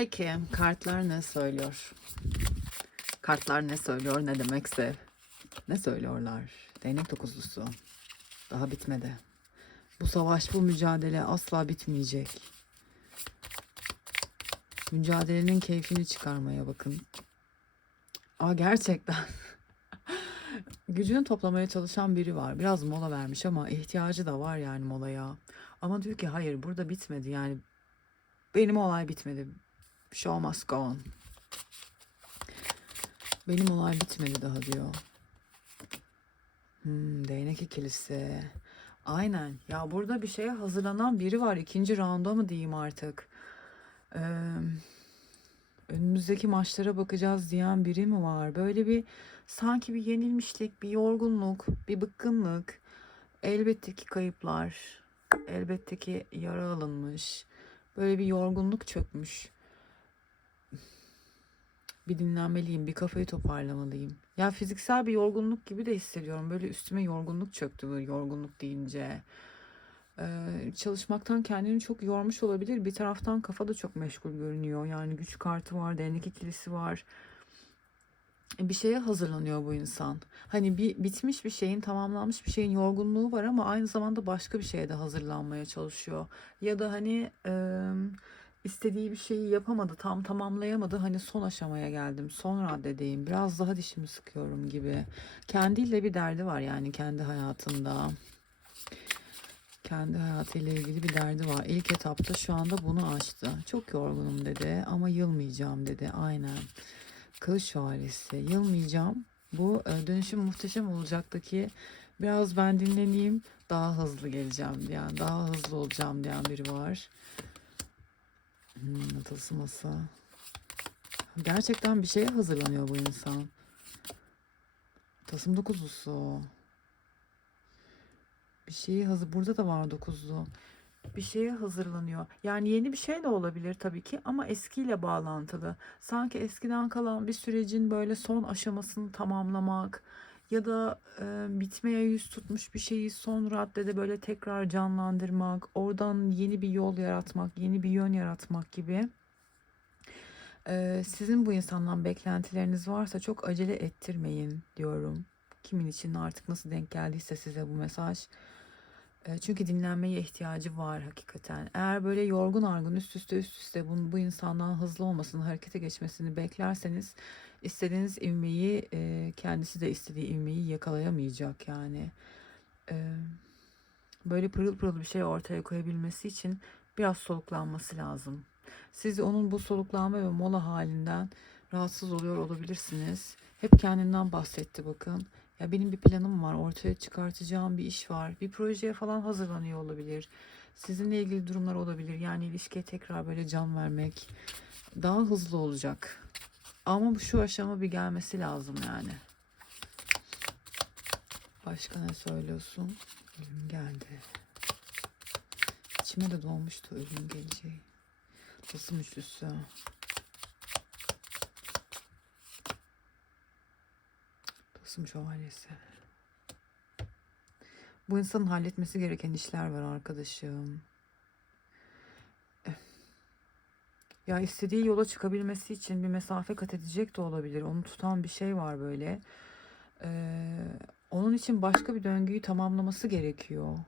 Peki kartlar ne söylüyor? Kartlar ne söylüyor ne demekse ne söylüyorlar? Değnek dokuzlusu. Daha bitmedi. Bu savaş, bu mücadele asla bitmeyecek. Mücadelenin keyfini çıkarmaya bakın. Aa gerçekten. Gücünü toplamaya çalışan biri var. Biraz mola vermiş ama ihtiyacı da var yani molaya. Ama diyor ki hayır burada bitmedi yani. Benim olay bitmedi. Show must go on. Benim olay bitmedi daha diyor. Hmm, değnek ikilisi. Aynen. Ya burada bir şeye hazırlanan biri var. İkinci raunda mı diyeyim artık? Ee, önümüzdeki maçlara bakacağız diyen biri mi var? Böyle bir sanki bir yenilmişlik, bir yorgunluk, bir bıkkınlık. Elbette ki kayıplar. Elbette ki yara alınmış. Böyle bir yorgunluk çökmüş. Bir dinlenmeliyim, bir kafayı toparlamalıyım. Ya fiziksel bir yorgunluk gibi de hissediyorum. Böyle üstüme yorgunluk çöktü bu yorgunluk deyince. Ee, çalışmaktan kendini çok yormuş olabilir. Bir taraftan kafa da çok meşgul görünüyor. Yani güç kartı var, değnek ikilisi var. Bir şeye hazırlanıyor bu insan. Hani bir bitmiş bir şeyin, tamamlanmış bir şeyin yorgunluğu var ama aynı zamanda başka bir şeye de hazırlanmaya çalışıyor. Ya da hani e, istediği bir şeyi yapamadı, tam tamamlayamadı. Hani son aşamaya geldim, son raddedeyim. Biraz daha dişimi sıkıyorum gibi. Kendiyle bir derdi var yani kendi hayatında. Kendi hayatıyla ilgili bir derdi var. İlk etapta şu anda bunu açtı. Çok yorgunum dedi ama yılmayacağım dedi. Aynen. Kılıç şövalyesi. Yılmayacağım. Bu e, dönüşüm muhteşem olacaktaki biraz ben dinleneyim daha hızlı geleceğim diyen, daha hızlı olacağım diyen biri var. Hmm, tılsıması. Gerçekten bir şeye hazırlanıyor bu insan. Tasım dokuzlusu. Bir şeyi hazır. Burada da var dokuzlu. Bir şeye hazırlanıyor. Yani yeni bir şey de olabilir tabii ki ama eskiyle bağlantılı. Sanki eskiden kalan bir sürecin böyle son aşamasını tamamlamak ya da e, bitmeye yüz tutmuş bir şeyi son raddede böyle tekrar canlandırmak, oradan yeni bir yol yaratmak, yeni bir yön yaratmak gibi. E, sizin bu insandan beklentileriniz varsa çok acele ettirmeyin diyorum. Kimin için artık nasıl denk geldiyse size bu mesaj. E, Çünkü dinlenmeye ihtiyacı var hakikaten. Eğer böyle yorgun argın üst üste üst üste bu, bu insandan hızlı olmasını, harekete geçmesini beklerseniz istediğiniz ivmeyi e, kendisi de istediği ivmeyi yakalayamayacak yani. E, Böyle pırıl pırıl bir şey ortaya koyabilmesi için biraz soluklanması lazım. Siz onun bu soluklanma ve mola halinden rahatsız oluyor olabilirsiniz. Hep kendinden bahsetti bakın. Ya benim bir planım var, ortaya çıkartacağım bir iş var. Bir projeye falan hazırlanıyor olabilir. Sizinle ilgili durumlar olabilir. Yani ilişkiye tekrar böyle can vermek daha hızlı olacak. Ama şu aşama bir gelmesi lazım yani. Başka ne söylüyorsun? Ölüm geldi. İçime de dolmuştu ölüm geleceği. Tılsım üçlüsü. Tılsım şövalyesi. Bu insanın halletmesi gereken işler var arkadaşım. Eh. Ya istediği yola çıkabilmesi için bir mesafe kat edecek de olabilir. Onu tutan bir şey var böyle. Ee, onun için başka bir döngüyü tamamlaması gerekiyor.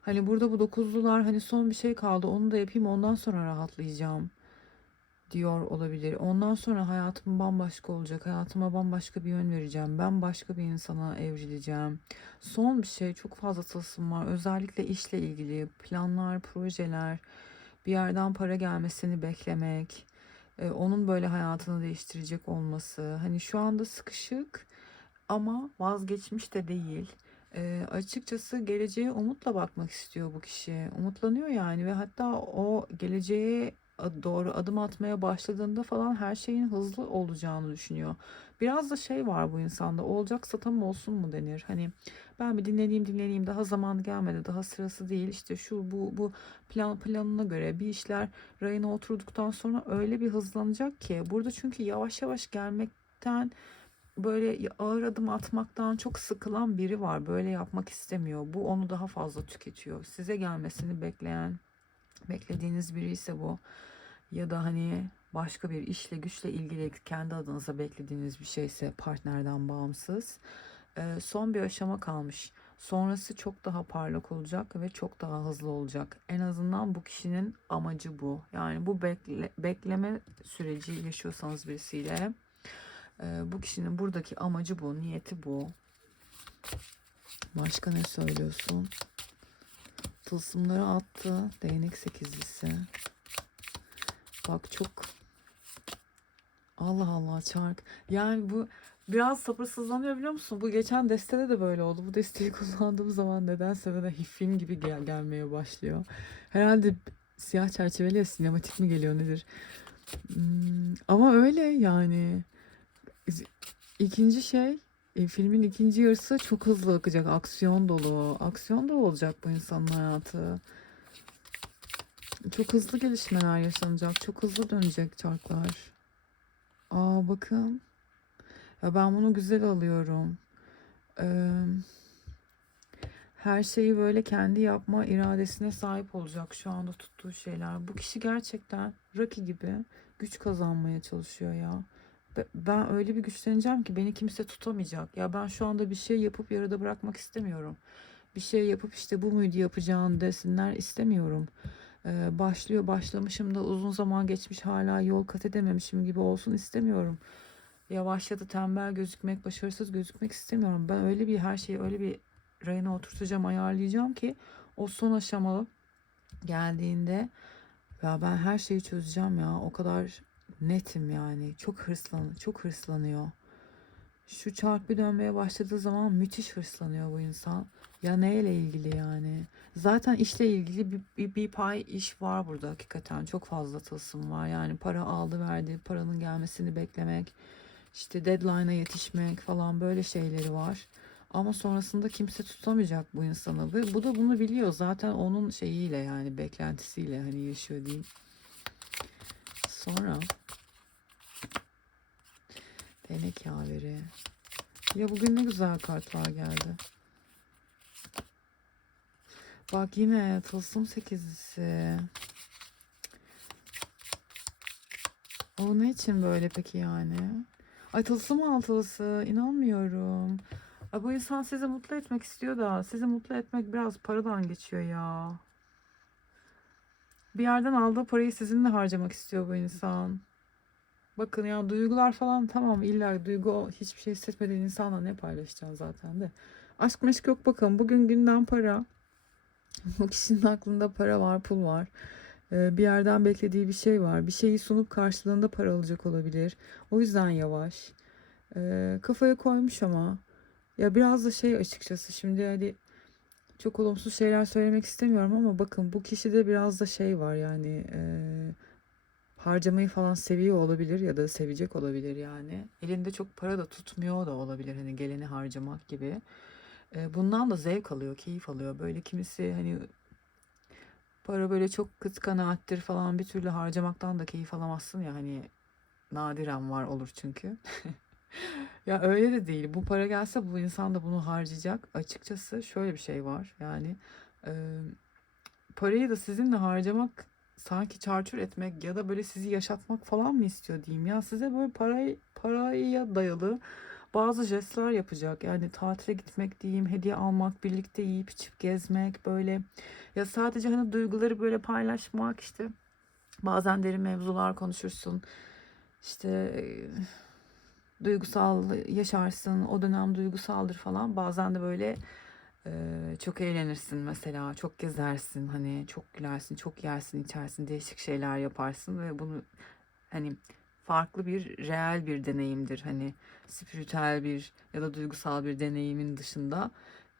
Hani burada bu dokuzlular hani son bir şey kaldı onu da yapayım ondan sonra rahatlayacağım diyor olabilir. Ondan sonra hayatım bambaşka olacak. Hayatıma bambaşka bir yön vereceğim. Ben başka bir insana evrileceğim. Son bir şey çok fazla tılsım var. Özellikle işle ilgili planlar, projeler, bir yerden para gelmesini beklemek, e, onun böyle hayatını değiştirecek olması. Hani şu anda sıkışık ama vazgeçmiş de değil. E, açıkçası geleceğe umutla bakmak istiyor bu kişi. Umutlanıyor yani ve hatta o geleceğe doğru adım atmaya başladığında falan her şeyin hızlı olacağını düşünüyor. Biraz da şey var bu insanda olacaksa tam olsun mu denir. Hani ben bir dinleneyim dinleneyim daha zamanı gelmedi daha sırası değil işte şu bu bu plan planına göre bir işler rayına oturduktan sonra öyle bir hızlanacak ki burada çünkü yavaş yavaş gelmekten böyle ağır adım atmaktan çok sıkılan biri var. Böyle yapmak istemiyor. Bu onu daha fazla tüketiyor. Size gelmesini bekleyen, beklediğiniz biri ise bu. ya da hani başka bir işle güçle ilgili kendi adınıza beklediğiniz bir şeyse partnerden bağımsız e, son bir aşama kalmış. Sonrası çok daha parlak olacak ve çok daha hızlı olacak. En azından bu kişinin amacı bu. Yani bu bekle, bekleme süreci yaşıyorsanız birisiyle e, bu kişinin buradaki amacı bu, niyeti bu. Başka ne söylüyorsun? Tılsımları attı. Değnek sekizlisi. Bak çok Allah Allah çark. Yani bu biraz sabırsızlanıyor biliyor musun? Bu geçen destede de böyle oldu. Bu desteği kullandığım zaman nedense bana film gibi gel gelmeye başlıyor. Herhalde siyah çerçeveli ya sinematik mi geliyor nedir? Hmm, ama öyle yani. İkinci şey e, filmin ikinci yarısı çok hızlı akacak. Aksiyon dolu. Aksiyon dolu olacak bu insanın hayatı. Çok hızlı gelişmeler yaşanacak. Çok hızlı dönecek çarklar. Aa bakın. Ya ben bunu güzel alıyorum. Ee, her şeyi böyle kendi yapma iradesine sahip olacak şu anda tuttuğu şeyler. Bu kişi gerçekten Rocky gibi güç kazanmaya çalışıyor ya. Be- Ben öyle bir güçleneceğim ki beni kimse tutamayacak. Ya ben şu anda bir şey yapıp yarıda bırakmak istemiyorum. Bir şey yapıp işte bu muydu yapacağın desinler istemiyorum. Ee, başlıyor başlamışım da uzun zaman geçmiş hala yol kat edememişim gibi olsun istemiyorum. Yavaşladı tembel gözükmek, başarısız gözükmek istemiyorum. Ben öyle bir her şeyi öyle bir rayına oturtacağım, ayarlayacağım ki o son aşamalı geldiğinde ya ben her şeyi çözeceğim ya. O kadar netim yani. Çok hırslan, çok hırslanıyor. Şu bir dönmeye başladığı zaman müthiş hırslanıyor bu insan. Ya neyle ilgili yani? Zaten işle ilgili bir, bir, bir pay iş var burada hakikaten. Çok fazla tılsım var. Yani para aldı verdi, paranın gelmesini beklemek, işte deadline'a yetişmek falan böyle şeyleri var. Ama sonrasında kimse tutamayacak bu insanı. Bu da bunu biliyor. Zaten onun şeyiyle yani beklentisiyle hani yaşıyor diyeyim. Sonra Değnek yaveri. Ya bugün ne güzel kartlar geldi. Bak yine tılsım sekizlisi. O ne için böyle peki yani? Ay tılsım altılısı. inanmıyorum. Ay bu insan sizi mutlu etmek istiyor da sizi mutlu etmek biraz paradan geçiyor ya. Bir yerden aldığı parayı sizinle harcamak istiyor bu insan. Bakın ya duygular falan tamam illa duygu hiçbir şey hissetmediğin insanla ne paylaşacaksın zaten de. Aşk meşk yok bakın bugün günden para. Bu kişinin aklında para var pul var. Ee, bir yerden beklediği bir şey var. Bir şeyi sunup karşılığında para alacak olabilir. O yüzden yavaş. Ee, kafaya koymuş ama. Ya biraz da şey açıkçası şimdi hani çok olumsuz şeyler söylemek istemiyorum ama bakın bu kişide biraz da şey var yani eee harcamayı falan seviyor olabilir ya da sevecek olabilir yani. Elinde çok para da tutmuyor da olabilir hani geleni harcamak gibi. E, bundan da zevk alıyor, keyif alıyor. Böyle kimisi hani para böyle çok kıt kanaattir falan bir türlü harcamaktan da keyif alamazsın ya hani nadiren var olur çünkü. ya öyle de değil. Bu para gelse bu insan da bunu harcayacak. Açıkçası şöyle bir şey var. Yani e, parayı da sizinle harcamak sanki çarçur etmek ya da böyle sizi yaşatmak falan mı istiyor diyeyim ya size böyle parayı paraya dayalı bazı jestler yapacak yani tatile gitmek diyeyim hediye almak birlikte yiyip içip gezmek böyle ya sadece hani duyguları böyle paylaşmak işte bazen derin mevzular konuşursun işte duygusal yaşarsın o dönem duygusaldır falan bazen de böyle ee, çok eğlenirsin mesela, çok gezersin, hani çok gülersin, çok yersin, içersin, değişik şeyler yaparsın ve bunu hani farklı bir reel bir deneyimdir. Hani spiritüel bir ya da duygusal bir deneyimin dışında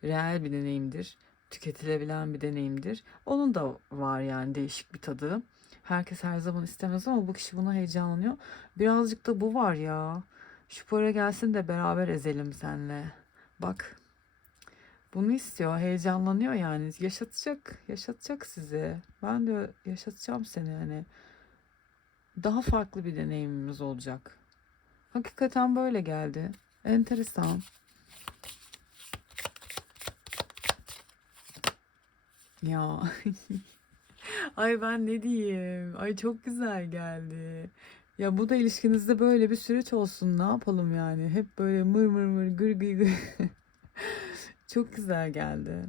reel bir deneyimdir. Tüketilebilen bir deneyimdir. Onun da var yani değişik bir tadı. Herkes her zaman istemez ama bu kişi buna heyecanlanıyor. Birazcık da bu var ya. Şu para gelsin de beraber ezelim senle. Bak bunu istiyor, heyecanlanıyor yani. Yaşatacak, yaşatacak sizi. Ben de yaşatacağım seni yani. Daha farklı bir deneyimimiz olacak. Hakikaten böyle geldi. Enteresan. Ya. Ay ben ne diyeyim? Ay çok güzel geldi. Ya bu da ilişkinizde böyle bir süreç olsun. Ne yapalım yani? Hep böyle mır mır mır gır gır gır. Çok güzel geldi.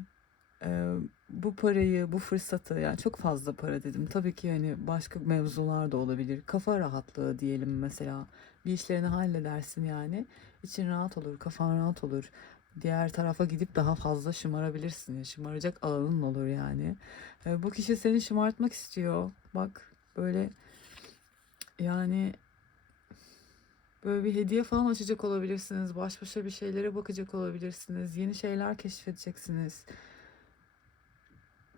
Ee, bu parayı, bu fırsatı yani çok fazla para dedim. Tabii ki hani başka mevzular da olabilir. Kafa rahatlığı diyelim mesela. Bir işlerini halledersin yani. İçin rahat olur, kafan rahat olur. Diğer tarafa gidip daha fazla şımarabilirsin. Şımaracak alanın olur yani. Ee, bu kişi seni şımartmak istiyor. Bak böyle yani böyle bir hediye falan açacak olabilirsiniz. Baş başa bir şeylere bakacak olabilirsiniz. Yeni şeyler keşfedeceksiniz.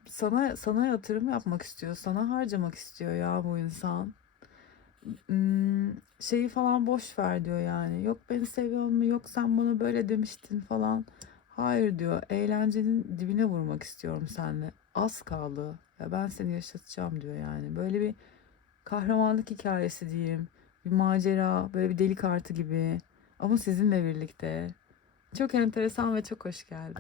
Sana sana yatırım yapmak istiyor. Sana harcamak istiyor ya bu insan. Hmm, şeyi falan boş ver diyor yani. Yok beni seviyor mu? Yok sen bana böyle demiştin falan. Hayır diyor. Eğlencenin dibine vurmak istiyorum seninle. Az kaldı. Ya ben seni yaşatacağım diyor yani. Böyle bir kahramanlık hikayesi diyeyim. Bir macera, böyle bir deli kartı gibi. Ama sizinle birlikte. Çok enteresan ve çok hoş geldi.